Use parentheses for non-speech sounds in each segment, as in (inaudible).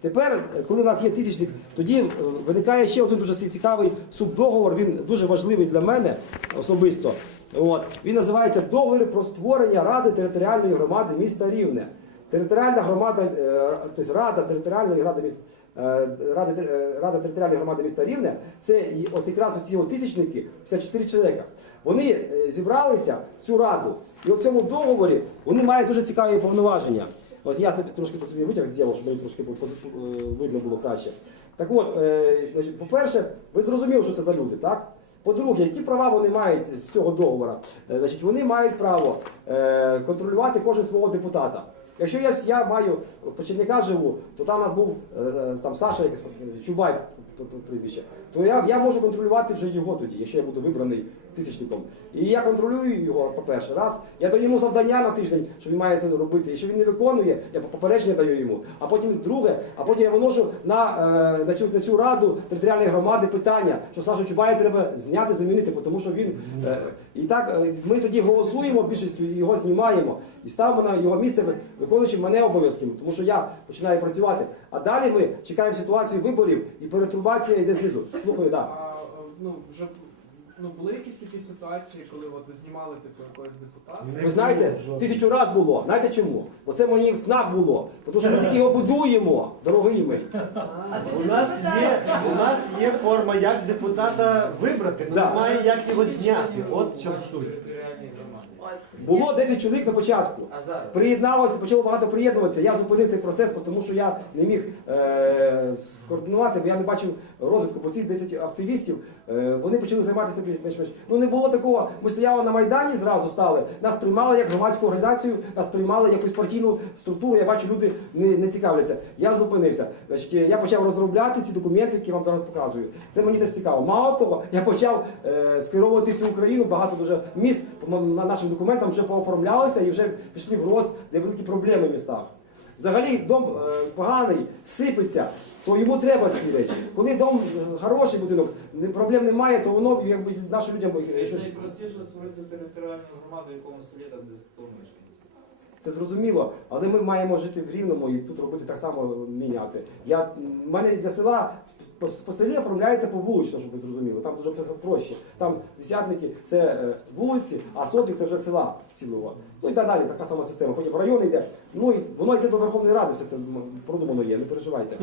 Тепер, коли у нас є тисячник, тоді е, виникає ще один дуже цікавий субдоговор. Він дуже важливий для мене особисто. От. Він називається Договір про створення Ради територіальної громади міста Рівне. Територіальна громада, е, тобто Рада територіальної ради міста. е, Рада, Рада територіальної громади міста Рівне, це от якраз оці тисячники, 54 чоловіка. Вони зібралися в цю раду, і в цьому договорі вони мають дуже цікаві повноваження. От я собі трошки по собі витяг зробив, щоб мені трошки е, видно було краще. Так от, е, по-перше, ви зрозуміли, що це за люди, так? По-друге, які права вони мають з цього договору? Е, Значить, вони мають право контролювати кожен свого депутата. Якщо я, я маю в Печерняка живу, то там у нас був там Саша якийсь Чубай прізвище, то я, я можу контролювати вже його тоді, якщо я буду вибраний тисячником. І я контролюю його, по-перше, раз. Я даю йому завдання на тиждень, що він має це робити. Якщо він не виконує, я попередження даю йому. А потім друге, а потім я виношу на, е, на, цю, на цю раду територіальної громади питання, що Сашу Чубая треба зняти, замінити, тому що він. Е, і так е, ми тоді голосуємо більшістю його знімаємо і ставимо на його місце, виконуючи мене обов'язками, тому що я починаю працювати. А далі ми чекаємо ситуацію виборів і перетрубація йде знизу. Слухаю, так. А, е, ну, вже ну, були якісь такі ситуації, коли от, знімали типу якогось депутата? Ви знаєте, тисячу раз було. Знаєте чому? Бо це в моїх снах було. Тому що ми тільки його будуємо, дорогий ми. У нас є, у нас є форма, як депутата вибрати, але Да. немає як його зняти. От в чому суть. Було 10 чоловік на початку. Приєдналося, почало багато приєднуватися. Я зупинив цей процес, тому що я не міг е, скоординувати, бо я не бачив розвитку. Бо ці 10 активістів е, вони почали займатися більш-менш. Ну не було такого. Ми стояли на Майдані, зразу стали. Нас приймали як громадську організацію, нас приймали якусь партійну структуру. Я бачу, люди не, не цікавляться. Я зупинився. Значить, я почав розробляти ці документи, які вам зараз показую. Це мені теж цікаво. Мало того, я почав е, скеровувати всю Україну. Багато дуже міст нашим документам вже пооформлялися і вже пішли в рост, де великі проблеми в містах. Взагалі дом е, поганий, сипеться, то йому треба ці речі. Коли дом е, хороший будинок, проблем немає, то воно якби нашим людям е, щось. Найпростіше створити територіальну громаду якомусь селі, там де 100 мешканців. Це зрозуміло, але ми маємо жити в рівному і тут робити так само міняти. Я в мене для села по, селі оформляється по вулично, щоб ви зрозуміли. Там дуже проще. Там десятники це е, вулиці, а сотник це вже села цілого. Ну і так далі, така сама система. Потім в район йде. Ну і воно йде до Верховної Ради, все це продумано є, не переживайте.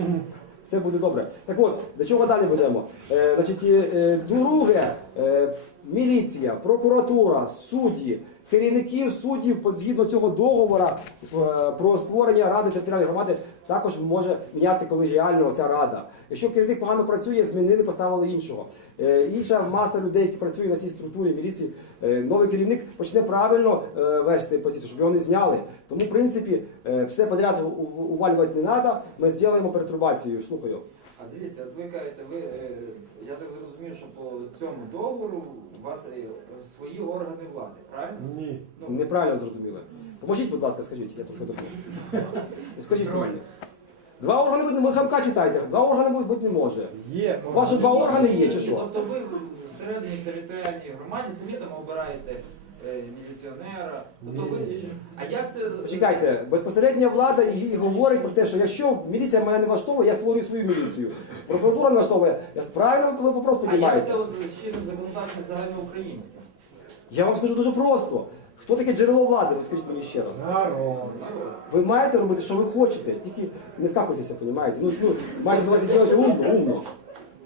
Все буде добре. Так от, до чого далі ведемо? Е, значить, е, друге, е, міліція, прокуратура, судді, керівників суддів згідно цього договору е, про створення ради територіальної громади також може міняти колегіально ця рада. Якщо керівник погано працює, змінили, поставили іншого. Е, інша маса людей, які працюють на цій структурі міліції, е, новий керівник почне правильно е, вести позицію, щоб його не зняли. Тому, в принципі, все подряд увалювати не треба. Ми зробимо перетрубацію. Слухаю. А дивіться, от ви кажете, ви, е, я так зрозумів, що по цьому договору у вас е, свої органи влади, правильно? Ні. Ну, Неправильно зрозуміли. Поможіть, будь ласка, скажіть, я трохи допомогу. (laughs) Скажіть мені. Два органи ви ви хамка читаєте, два органи бути- бути не може. Є. У вас два органи є, чи що? Тобто ви всередині територіальній громаді самі там обираєте міліціонера. Тобто ви, а як це... Почекайте, безпосередня влада і, і говорить про те, що якщо міліція мене не влаштовує, я створюю свою міліцію. Прокуратура не влаштовує. Я правильно ви вопрос А як піднімаєте. це от з чинним законодавством загальноукраїнським? Я вам скажу дуже просто. Хто таке джерело влади? Ви скажіть мені ще раз. Народ. Ви маєте робити, що ви хочете, тільки не вкакуйтеся, розумієте? Ну, ну, маєте на увазі умно, умно.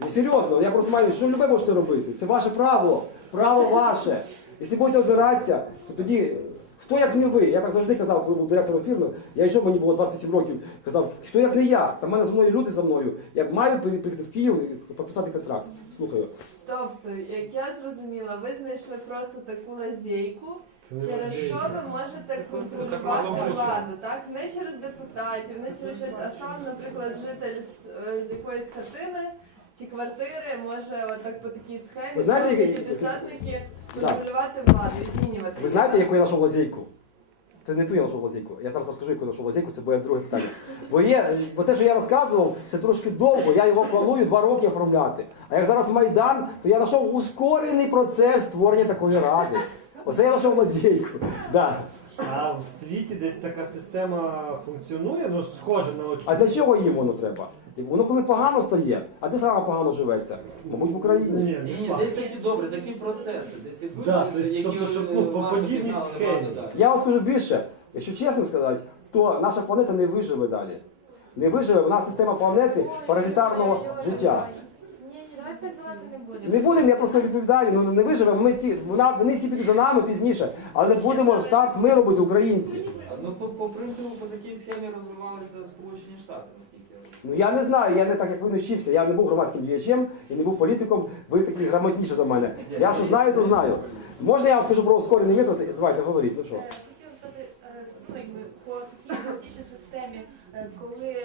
І серйозно, я просто маю, що любе можете робити. Це ваше право, право ваше. Якщо будете озиратися, то тоді хто як не ви? Я так завжди казав, коли був директором фірми, я йшов, мені було 28 років, казав, хто як не я, там в мене за мною люди за мною. Я маю приїхати в Київ і підписати контракт. Слухаю. Тобто, як я зрозуміла, ви знайшли просто таку лазейку, через що ви можете контролювати владу, так? Не через депутатів, не через щось, а сам, наприклад, житель з, е, з якоїсь хатини чи квартири може отак по такій схемі Ви знаєте, які- десятники Так. контролювати владу і змінювати. Ви знаєте, яку я знайшов лазейку? Це не ту я знайшов лазейку. Я зараз розкажу, яку я знайшов лазейку, це буде друге питання. Бо є, бо те, що я розказував, це трошки довго. Я його планую два роки оформляти. А як зараз Майдан, то я знайшов ускорений процес створення такої ради. Оце я знайшов лазейку. Да. А в світі десь така система функціонує, ну схоже на оцю. А для чого їм воно треба? І Воно коли погано стає, а де саме погано живеться? Мабуть, в Україні. Ні, Ні, ні, десь такі добре, такі процеси, десь Да, тобто, які тобто, щоб, е, ну, по подібній схемі. Я вам скажу більше, якщо чесно сказати, то наша планета не виживе далі. Не виживе, вона система планети паразитарного життя. Ні, ні, давайте так давати не будемо. Не будемо, я просто відповідаю, ну не виживе, ми ті, вона, вони всі підуть за нами пізніше, але будемо старт ми робити українці. А, Ну, по, по принципу, по такій схемі розвивалися Сполучені Штати. Ну я не знаю, я не так як ви не вчився, я не був громадським діячем і не був політиком, ви такі грамотніше за мене. Я що знаю, то знаю. Можна я вам скажу про ускорений метод? Давайте говоріть, ну що. Е, Хотіла сказати, е, по такій простішій системі, е, коли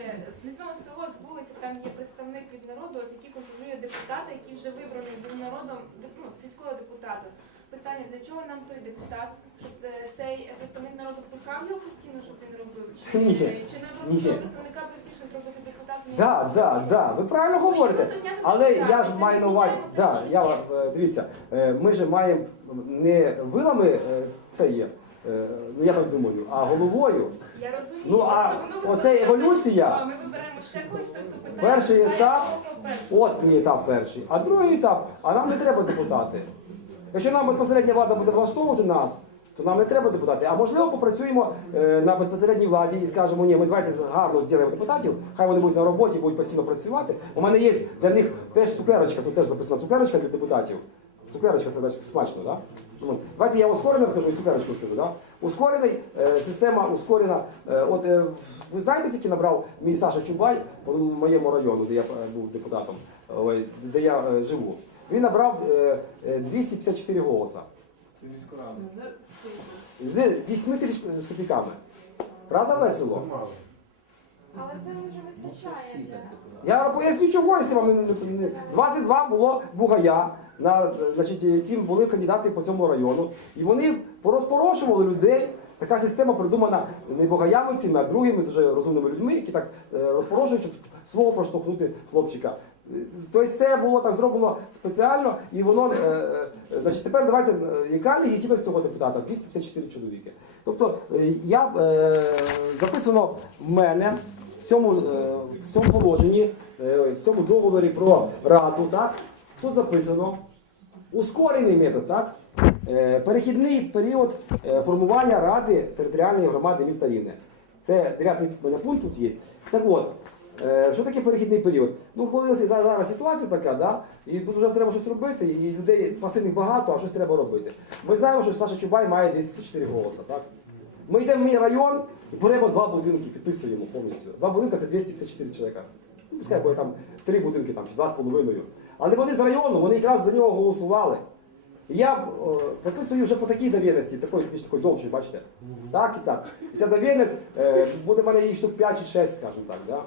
візьмемо село з вулиці, там є представник від народу, от який контролює депутата, який вже вибраний народом ну, сільського депутата. Питання, для чого нам той депутат? Щоб цей представник народу пихав його постійно, щоб він робив? Чи, Ні. чи нам Ні. просто представника простіше зробити депутатом? Да, да, да, ви правильно говорите. Але я ж маю на увазі, да, я е, дивіться, е, ми ж маємо не вилами е, це є, е, ну я так думаю, а головою. Я розумію. Ну, а Просто воно оце виходить, еволюція. Ми вибираємо ще когось, той, хто питає. Перший етап. хто перший. От мій етап перший. А другий етап, а нам не треба депутати. Якщо нам безпосередня влада буде влаштовувати нас, то нам не треба депутати. А можливо, попрацюємо е, на безпосередній владі і скажемо, ні, ми давайте гарно зробимо депутатів, хай вони будуть на роботі, будуть постійно працювати. У мене є для них теж цукерочка, тут теж записана цукерочка для депутатів. Цукерочка це значить смачно, так? Да? Ну, Давайте я ускорений розкажу і цукерочку скажу. Да? Ускорений, е, система ускорена. Е, от е, ви знаєте, скільки набрав мій Саша Чубай по моєму району, де я е, був депутатом, ой, де я е, живу. Він набрав е, е, 254 голоса Це міську раду. з 8 тисяч з копійками. Правда весело? Але це вже вистачає. для- Я поясню, чого, якщо вам не, не, не 22 було бугая, на, значить, яким були кандидати по цьому району. І вони порозпорошували людей. Така система придумана не бугаями цими, а другими дуже розумними людьми, які так е, розпорошують, щоб свого проштовхнути хлопчика. Е, Тобто це було так зроблено спеціально, і воно, е, е, значить, тепер давайте, е, яка легітимність цього депутата? 254 чоловіки. Тобто е, я е, записано в мене в цьому, е, в цьому положенні, е, в цьому договорі про раду, так, тут записано ускорений метод, так? Е, Перехідний період е, формування ради територіальної громади міста Рівне. Це дев'ятий пункт тут є. Так от, е, що таке перехідний період? Ну, коли зараз ситуація така, да? і тут вже треба щось робити, і людей пасивних багато, а щось треба робити. Ми знаємо, що Саша Чубай має 254 голоси, так? Ми йдемо в мій район і беремо два будинки, підписуємо повністю. Два будинки це 254 чоловіка. Ну, Пускай буде там три будинки там, чи два з половиною. Але вони з району, вони якраз за нього голосували. І я о, підписую вже по такій довірності, такої більш такої довшої, бачите? Так і так. І ця довірність, е, буде в мене її штук 5 чи 6, скажімо так. Да?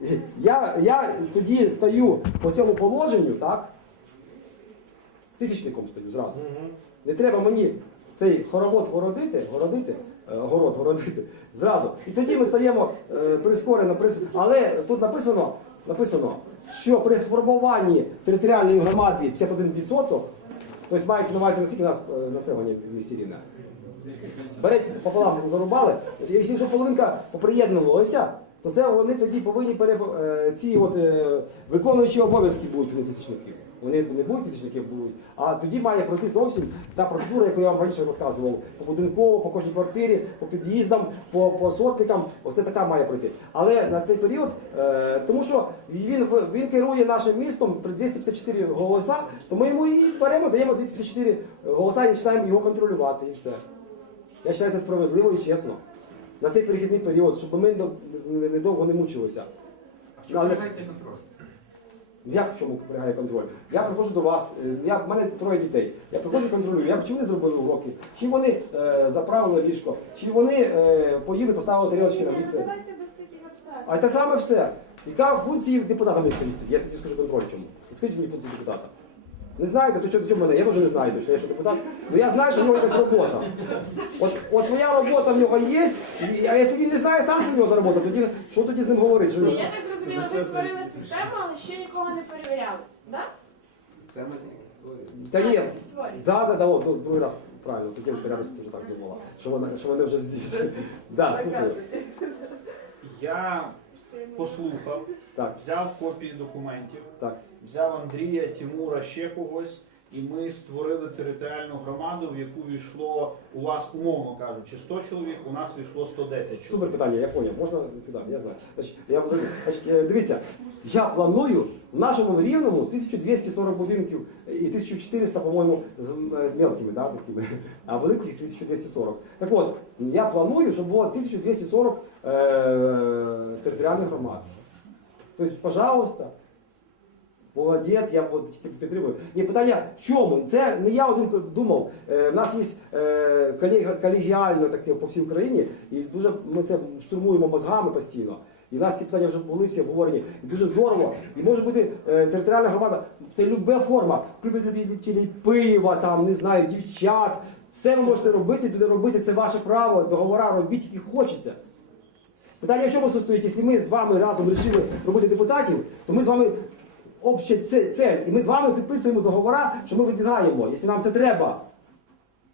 І Я, я тоді стою по цьому положенню, так? Тисячником стою зразу. Мгм. Не треба мені цей хоровод городити, городити, е, город городити зразу. І тоді ми стаємо е, прискорено, прис... але тут написано, написано, що при сформуванні територіальної громади 51%, тобто мається на увазі наскільки у нас е, населення в місті Рівне. Береть пополам зарубали, якщо половинка поприєднувалася, то це вони тоді повинні пере... е, ці от, е, виконуючі обов'язки будуть вони тисячників. Вони не будуть тисячників будуть, а тоді має пройти зовсім та процедура, яку я вам раніше розказував. Побудинково, по кожній квартирі, по під'їздам, по, по сотникам. Оце така має пройти. Але на цей період, е, тому що він, він керує нашим містом при 254 голоса, то ми йому і беремо, даємо 254 голоса і починаємо його контролювати і все. Я вважаю це справедливо і чесно. На цей перехідний період, щоб ми не- недовго не мучилися. В чому Але- полягає цей контроль? Як в чому полягає контроль? Я приходжу до вас, е, я, в мене троє дітей. Я приходжу контролюю, я, чи вони зробили уроки, чи вони е, заправили ліжко, чи вони е, поїли, поставили тарілочки на місце. Давайте без таких. А те саме все. Яка функції депутата мені скажіть тоді? Я тоді скажу контроль чому. Скажіть мені функції депутата. Не знаєте, то чого мене? Я теж не знаю, що я що депутат. Ну я знаю, що в нього якась робота. От, от своя робота в нього є, а якщо він не знає сам, що в нього за робота, тоді що тоді з ним говорити? Що Ні, Я так зрозуміла, ви створили систему, але ще нікого не перевіряли. Да? система. Та ні, Створює. да, да, да, о, другий раз правильно. Тут дівчинка рядом теж так думала, що вони, що вони вже здесь. Да, слухаю. Я послухав, Так, взяв копії документів, так. взяв Андрія, Тимура, ще когось, і ми створили територіальну громаду, в яку війшло у вас, умовно кажучи, 100 чоловік, у нас війшло 110 чоловік. Супер питання, я поняв. Можна підам, я знаю. Значить, я, значить, е, дивіться, я планую в нашому рівному 1240 будинків і 1400, по-моєму, з е, мелкими, да, такими, а великих 1240. Так от, я планую, щоб було 1240 е, територіальних громад. Тобто, пожалуйста. Молодець, я тільки підтримую. Ні, питання в чому? Це не я один думав. Е, в нас є е, колег- колегіально таке по всій Україні, і дуже ми це штурмуємо мозгами постійно. І в нас ці питання вже були всі обговорені. І дуже здорово. І може бути е, територіальна громада, це любе форма. Клуби любителів пива, там, не знаю, дівчат. Все ви можете робити, буде робити, це ваше право, договора робіть, які хочете. Питання в чому состоїть? Якщо ми з вами разом вирішили робити депутатів, то ми з вами обща цель. І ми з вами підписуємо договора, що ми видвигаємо, якщо нам це треба.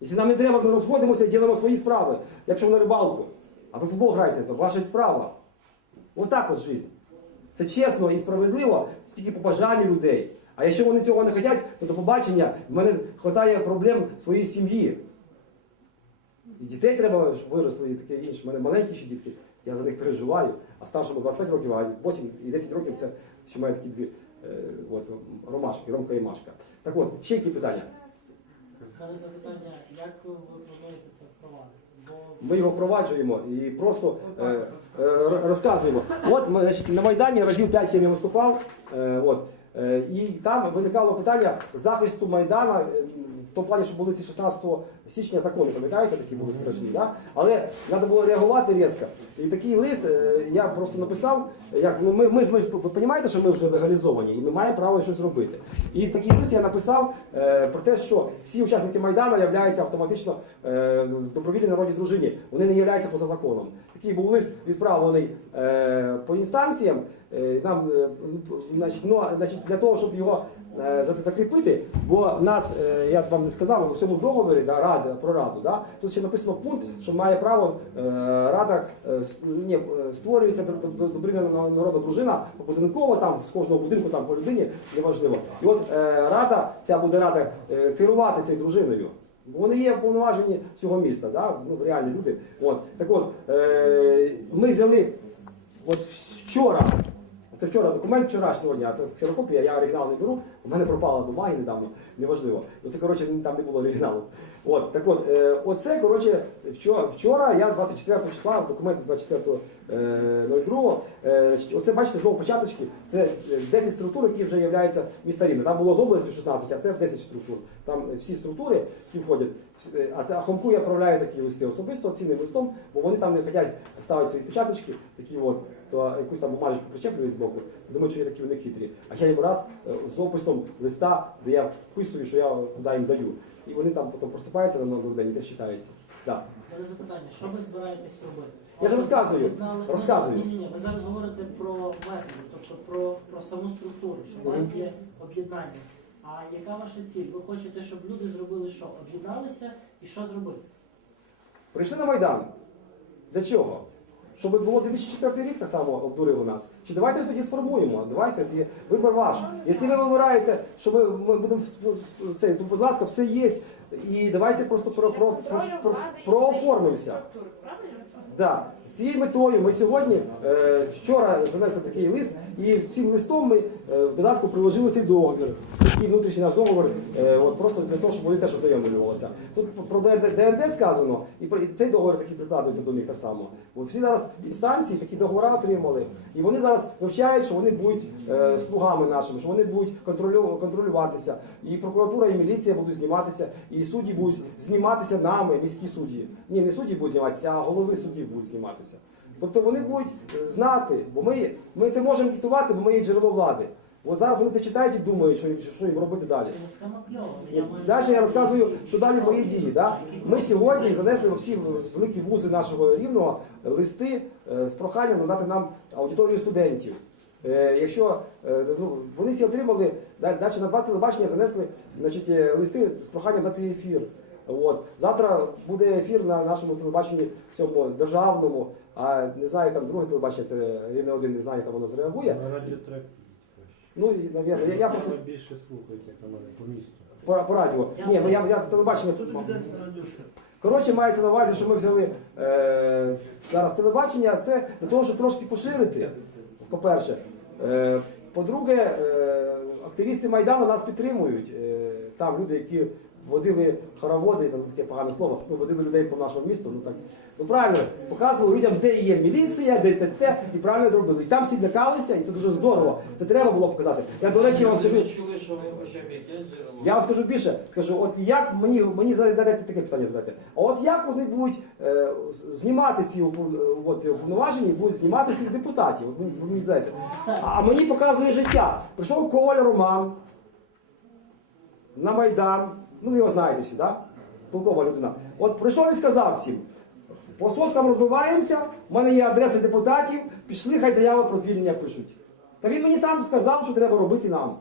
Якщо нам не треба, ми розходимося і робимо свої справи. Я пішов на рибалку. А ви футбол граєте, то ваша справа. Отак от життя. Це чесно і справедливо тільки по бажанню людей. А якщо вони цього не хочуть, то до побачення в мене вистачає проблем своєї сім'ї. І дітей треба, щоб виросли і таке інше. У мене маленькі ще дітки, я за них переживаю, а старшому 25 років, а 8 і 10 років це ще має такі дві е, от, ромашки, Ромка і Машка. Так от, ще які питання? Мене запитання, як ви плануєте це впровадити? Ми його впроваджуємо і просто е, е, розказуємо. От ми, значить, на Майдані разів 5-7 я виступав. Е, от, е, і там виникало питання захисту Майдана. Е, тому плані, що були ці 16 січня закони, пам'ятаєте, такі були страшні, да? але треба було реагувати різко. І такий лист е, я просто написав, як ну, ми, ми, ми ви розумієте, що ми вже легалізовані, і ми маємо право щось робити. І такий лист я написав е, про те, що всі учасники Майдану являються автоматично е, в добровільній народній дружині. Вони не являються поза законом. Такий був лист відправлений е, по інстанціям. Е, нам, е, значить, ну, значить, для того, щоб його е, закріпити, бо в нас, е, я вам не сказав, у цьому договорі да, рада, про раду, да, тут ще написано пункт, що має право е, рада е, ні, е, створюється добрина народна дружина побудинково, там з кожного будинку там по людині, неважливо. І от е, рада, ця буде рада е, керувати цією дружиною. Вони є повноважені цього міста, да? ну, реальні люди. От. Так от, е, ми взяли от вчора, це вчора документ вчорашнього дня, це ксерокопія, я оригінал не беру, у мене пропала бумаги недавно, неважливо. Ну, Це, коротше, там не було оригіналу. От, так от, е, оце, коротше, вчора, вчора я 24 числа, в документі 24.02, е, значить, оце, бачите, знову початочки, це е, 10 структур, які вже являються міста Рівне. Там було з областю 16, а це 10 структур. Там всі структури, які входять, е, а це Ахомку я відправляю такі листи особисто цінним листом, бо вони там не хочуть ставити свої печаточки, такі от, то якусь там бумажечку причеплюють з боку, думають, що я такі вони хитрі. А я їм раз е, з описом листа, де я вписую, що я куди їм даю. І вони там потім просипаються на другий день і теж читають. Да. мене запитання, що ви збираєтесь робити? Я ж розказую, Об'єднали- розказую. Ні, ні, ні, ви зараз говорите про методи, тобто про, про саму структуру, що у вас є об'єднання. А яка ваша ціль? Ви хочете, щоб люди зробили що? Об'єдналися і що зробити? Прийшли на Майдан. Для чого? Щоб було 2004 рік так само обдурили нас. Чи давайте тоді сформуємо? Давайте вибір ваш. Якщо ви вибираєте, що ми, ми будемо це, то, будь ласка, все є. І давайте просто про, про, про, про, прооформимося. Да. З цією метою ми сьогодні е, вчора занесли такий лист, і цим листом ми е, в додатку приложили цей договір, який внутрішній наш договор, е, от, просто для того, щоб вони теж ознайомлювалися. Тут про ДНД, ДНД сказано, і, про- і цей договір такий прикладується до них так само. Бо всі зараз інстанції такі договори отримали, і вони зараз вивчають, що вони будуть е, слугами нашими, що вони будуть контролю, контролюватися. І прокуратура, і міліція будуть зніматися, і судді будуть зніматися нами, міські судді. Ні, не судді будуть зніматися, а голови суддів будуть зніматися. Тобто вони будуть знати, бо ми, ми це можемо диктувати, бо ми є джерело влади. От зараз вони це читають і думають, що, що їм робити далі. І Далі я розказую, що далі мої дії. Да? Ми сьогодні занесли во всі великі вузи нашого рівного листи е, з проханням надати нам аудиторію студентів. Е, якщо е, ну, вони всі отримали, далі на два телебачення занесли значить, листи з проханням дати ефір. От. Завтра буде ефір на нашому телебаченні цьому державному, а не знаю, там друге телебачення, це рівне один, не знаю, як воно зреагує. Ну, і, я, я просто більше слухаєте як по місту. по, по радіо. Ні, бо я, я телебачення. Коротше, мається на увазі, що ми взяли е, зараз телебачення, це для того, щоб трошки поширити, по-перше. Е, по-друге, е, активісти Майдану нас підтримують. Е, там люди, які водили хороводи, там таке погане слово, ну, водили людей по нашому місту. Ну, так, ну правильно, показували людям, де є міліція, де те, те, і правильно зробили. І там всі лякалися, і це дуже здорово. Це треба було показати. Я, до речі, вам скажу. Я вам скажу більше, скажу, от як мені мені задайте таке питання задати. А от як вони будуть е, знімати ці е, от, уповноважені, будуть знімати цих депутатів? От ви мені знаєте. А мені показує життя. Прийшов Коваль Роман на Майдан. Ну його знаєте всі, так? Толкова людина. От прийшов і сказав всім. По соткам розбиваємося, в мене є адреси депутатів, пішли, хай заяви про звільнення пишуть. Та він мені сам сказав, що треба робити нам.